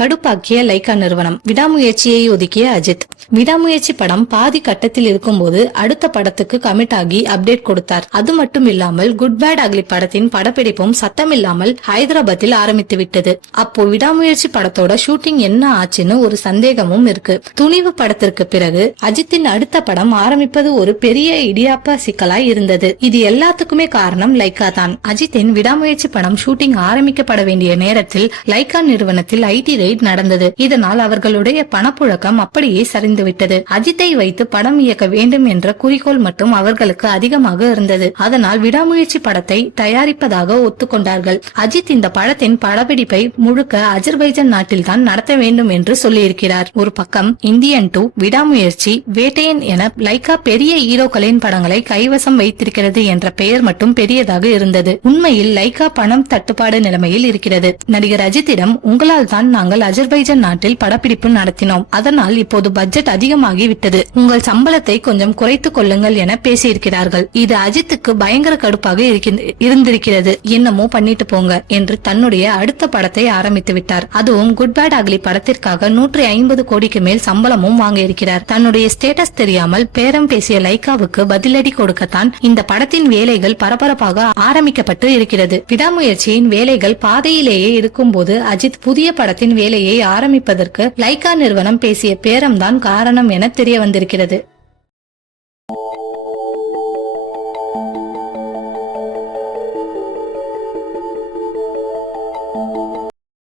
கடுப்பாக்கிய Lyca நிறுவனம், விடாமுயற்சியை ஒதுக்கிய அஜித். விடாமுயற்சி படம் பாதி கட்டத்தில் இருக்கும்போது அடுத்த படத்துக்கு கமிட் ஆகி அப்டேட் கொடுத்தார். அது மட்டும் இல்லாமல் குட் பேட் அக்லி படத்தின் படப்பிடிப்பும் சத்தமில்லாமல் ஹைதராபாத்தில் ஆரம்பித்து விட்டது. அப்போ விடாமுயற்சி படத்தோட ஷூட்டிங் என்ன ஆச்சுன்னு ஒரு சந்தேகமும் இருக்கு. துணிவு படத்திற்கு பிறகு அஜித்தின் அடுத்த படம் ஆரம்பிப்பது ஒரு பெரிய இடியாப்ப சிக்கலாய் இருந்தது. இது எல்லாத்துக்குமே காரணம் லைகா தான். அஜித்தின் விடாமுயற்சி படம் ஷூட்டிங் ஆரம்பிக்கப்பட வேண்டிய நேரத்தில் லைகா நிறுவனத்தில் ஐடி ரெய்ட் நடந்தது. இதனால் அவர்களுடைய பணப்புழக்கம் அப்படியே சரிந்துவிட்டது. அஜித்தை வைத்து படம் இயக்க வேண்டும் என்ற குறிக்கோள் மற்றும் அவர்களுக்கு அதிகமாக இருந்தது. அதனால் விடாமுயற்சி படத்தை தயாரிப்பதாக ஒத்துக்கொண்டார்கள். அஜித் இந்த படத்தின் படப்பிடிப்பை முழுக்க அஜர்பைஜான் நாட்டில் தான் நடத்த வேண்டும் என்று சொல்லியிருக்கிறார். ஒரு பக்கம் இந்தியன் 2, விடாமுயற்சி, வேட்டையன் என லைகா பெரிய ஹீரோக்களின் படங்களை கைவசம் வைத்திருக்கிறது என்ற பெயர் மட்டும் பெரியதாக இருந்தது. உண்மையில் லைகா பணம் தட்டுப்பாடு நிலைமையில் இருக்கிறது. நடிகர் அஜித்திடம், உங்களால் தான் நாங்கள் அஜர்பைஜான் நாட்டில் படப்பிடிப்பு நடத்தினோம், அதனால் இப்போது பட்ஜெட் அதிகமாகி விட்டது, உங்கள் சம்பளத்தை கொஞ்சம் குறைத்துக் கொள்ளுங்கள் என பேசியிருக்கிறார்கள். இது அஜித்துக்கு பயங்கர கடுப்பாக இருந்திருக்கிறது. என்னமோ பண்ணிட்டு போங்க என்று தன்னுடைய அடுத்த படத்தை ஆரம்பித்து விட்டார். அதுவும் குட் பேட் அக்லி படத்திற்காக 150 கோடிக்கு மேல் சம்பளமும் வாங்க இருக்கிறார். தன்னுடைய ஸ்டேட்டஸ் தெரியாமல் பேரம் பேசிய லைகாவுக்கு பதிலடி கொடுக்கத்தான் இந்த படத்தின் வேலைகள் பரபரப்பாக ஆரம்பிக்கப்பட்டு இருக்கிறது. விடாமுயற்சியின் வேலைகள் பாதையிலேயே இருக்கும் போது அஜித் புதிய படத்தின் வேலையை ஆரம்பிப்பதற்கு லைகா நிறுவனம் பேசிய பேரம்தான் காரணம் என தெரிய வந்திருக்கிறது.